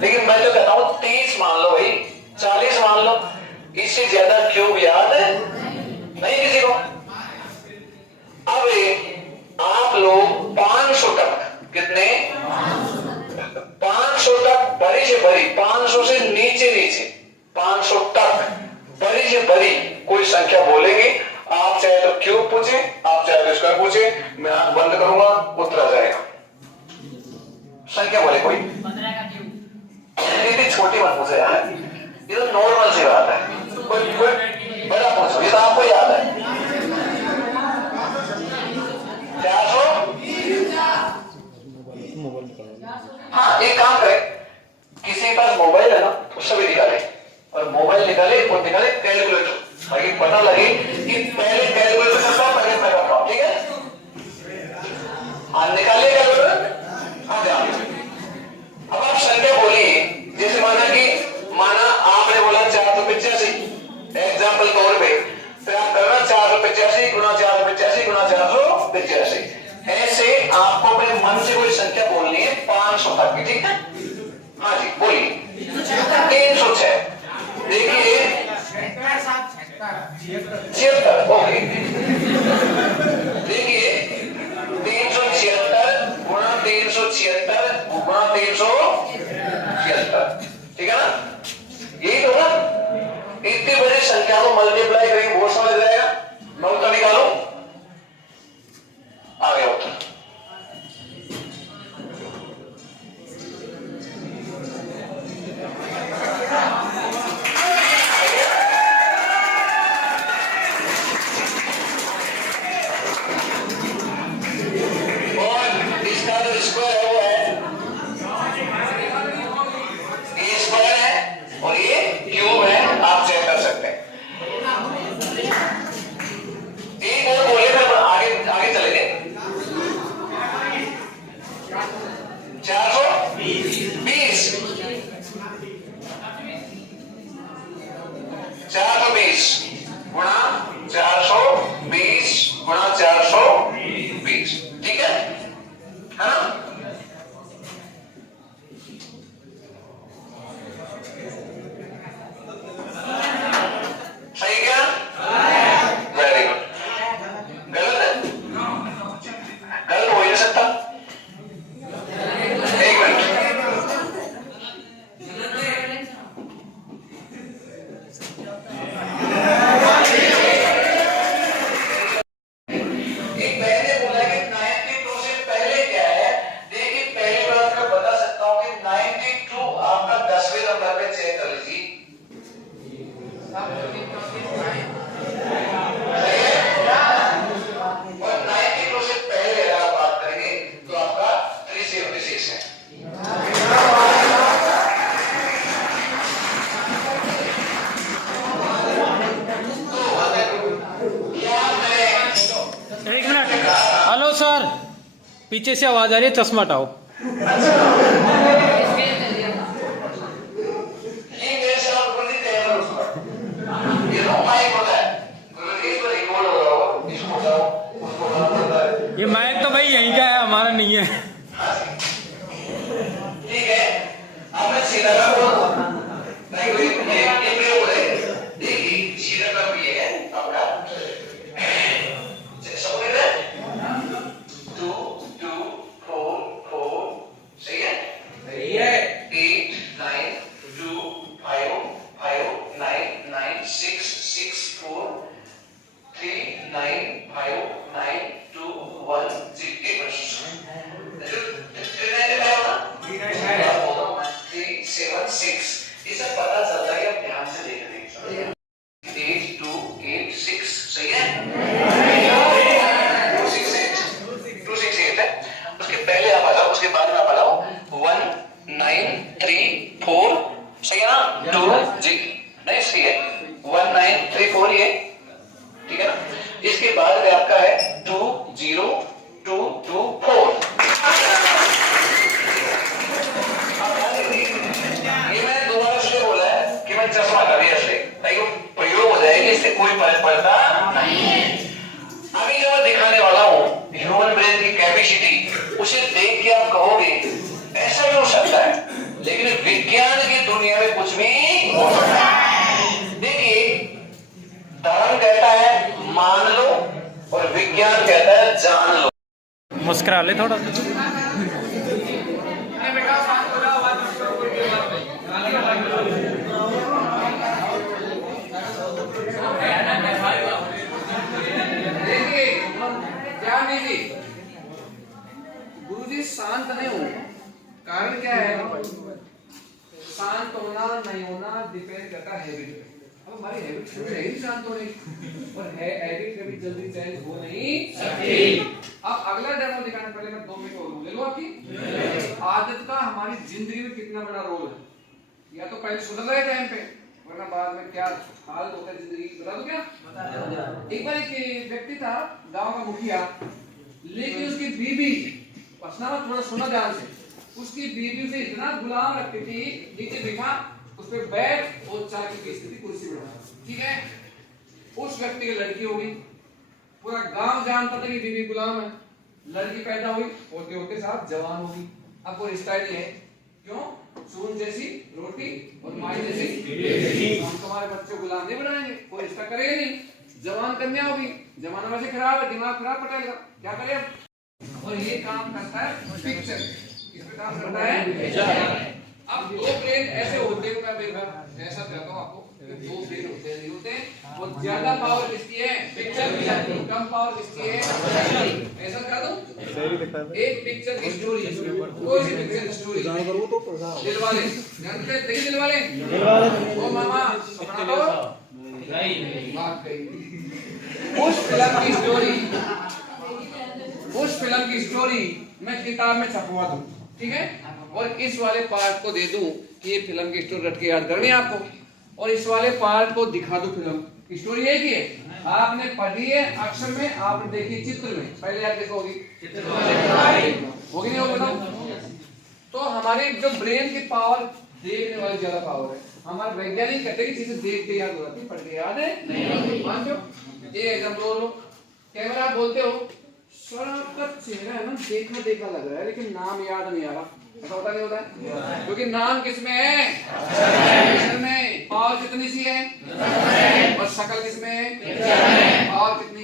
लेकिन मैं तो कहता हूं 30 मान लो भाई, 40 मान लो, इससे ज्यादा क्यूब याद नहीं किसी को। अब आप लोग 500 तक, कितने 500 तक बड़ी से बड़ी, 500 से नीचे नीचे 500 तक बड़ी से बड़ी कोई संख्या बोलेंगे। आप चाहे तो क्यूब पूछे, आप चाहे तो स्क्वायर पूछे, मैं आंख बंद करूंगा, उत्तर आ जाएगा। संख्या बोले कोई, 15 का क्यूब। इतनी छोटी मत पूछे यार, ये तो नॉर्मल सी बात है। कोई बड़ा पूछो, ये तो आपको याद है। 400। हाँ, एक काम करें, किसी के पास मोबाइल है ना, उससे भी निकाले, और मोबाइल निकाले और निकाले कैलकुलेटर, ताकि पता लगे कि पहले कैलकुलेटर करता हूं, पहले मैं करता हूं। ठीक है, हाँ निकालिए कैलकुलेटर। हाँ ध्यान, अब आप संख्या बोलिए। जैसे माना आपने बोला 485, एग्जाम्पल तौर पे, फिर आप करना 485 गुना 485 गुना 485। ऐसे आपको अपने मन से कोई संख्या बोलनी है 500 तक की। ठीक है, हाँ जी बोलिए। 306, देखिए 76, ओके। देखिए 376 गुणा 376 गुणा 376, ठीक है ना, यही तो ना। इतनी बड़ी संख्या को मल्टीप्लाई करेंगे, बहुत समझ जाएगा। मैं उत्तर निकालू, आ गया उत्तर। पीछे से आवाज आ रही है, चश्मा हटाओ। ये माइक तो भाई यहीं का है, हमारा नहीं है। ठीक है, अब मैं सीधा उसे देख के आप कहोगे ऐसा भी हो सकता है, लेकिन विज्ञान दुनिया में कुछ भी हो सकता है। देखिए, धर्म कहता है मान लो और विज्ञान कहता है जान लो। मुस्कुरा ले थोड़ा सा। गुरुजी शांत नहीं हूँ, कारण क्या है? शांत होना नहीं होना डिपेंड करता है हैबिट पे। अब हमारी हैबिट शुरू है ही शांत होने की, और हैबिट कभी जल्दी चेंज हो नहीं सकती। अब अगला डेमो दिखाने पहले मैं 2 मिनट और ले लो आपकी। आदत का हमारी जिंदगी में कितना बड़ा रोल है, या तो पहले सुधर रहे टाइम पे, वरना बाद में क्या हाल होता है जिंदगी बता दो क्या? एक बार एक व्यक्ति था, गांव का मुखिया, लेकिन उसकी बीबी, थोड़ा सुना ध्यान से, उसकी बीबी उसे इतना गुलाम रखती थी, नीचे बिठा, उस पे बैठ और चाय की पीसती थी कुर्सी पर, ठीक है? उस व्यक्ति की लड़की हो गई, पूरा गांव जानता था कि बीबी गुलाम है। लड़की पैदा हुई, होते होते साथ जवान हो गई। अब वो रिश्ता ही है, क्यों? सून जैसी रोटी और माई जैसी बेटी। हम तुम्हारे बच्चे गुलाम नहीं बनाएंगे, कोई रिश्ता करेगा नहीं। जवान कन्या होगी, जमाना वैसे खराब है, दिमाग खराब पटेल का, क्या करे? और ये काम करता है पिक्चर, इस पे काम करता है। अब 2 ब्रेन ऐसे होते हैं, मैं देखा ऐसा कहता हूँ आपको, 2 ब्रेन होते हैं, होते हैं, और ज्यादा पावर किसकी है? पिक्चर की। कम पावर किसकी है? ऐसा कह दो, एक पिक्चर की स्टोरी, कोई सी पिक्चर स्टोरी, दिलवाले जानते हैं? देखिए दिलवाले, ओ मामा सुना दो, बात कही। उस फिल्म की स्टोरी मैं किताब में छपवा दूं, ठीक है? और इस वाले पार्ट को दे दूं कि ये फिल्म की स्टोरी रट के याद करनी है आपको, और इस वाले पार्ट को दिखा दूं। फिल्म की स्टोरी एक ही है, आपने पढ़ी है अक्षर में, आपने देखी चित्र में, पहले याद देखो होगी, होगी नहीं होगी बताओ? तो हमारे जो ब्रेन की पावर देखने वाली ज्यादा पावर है। हमारे वैज्ञानिक कहते हैं कि चीजें देख के याद हो जाती है, पढ़ के याद है नहीं। मान लो ये एग्जांपल लो, कैमरा आप बोलते हो, सर आपका चेहरा है ना देखा देखा लग रहा है, लेकिन नाम याद नहीं आ रहा, ऐसा होता नहीं होता है? क्योंकि नाम किसमें है? अक्षर में। पावर कितनी सी है? और शक्ल किसमें है? पावर कितनी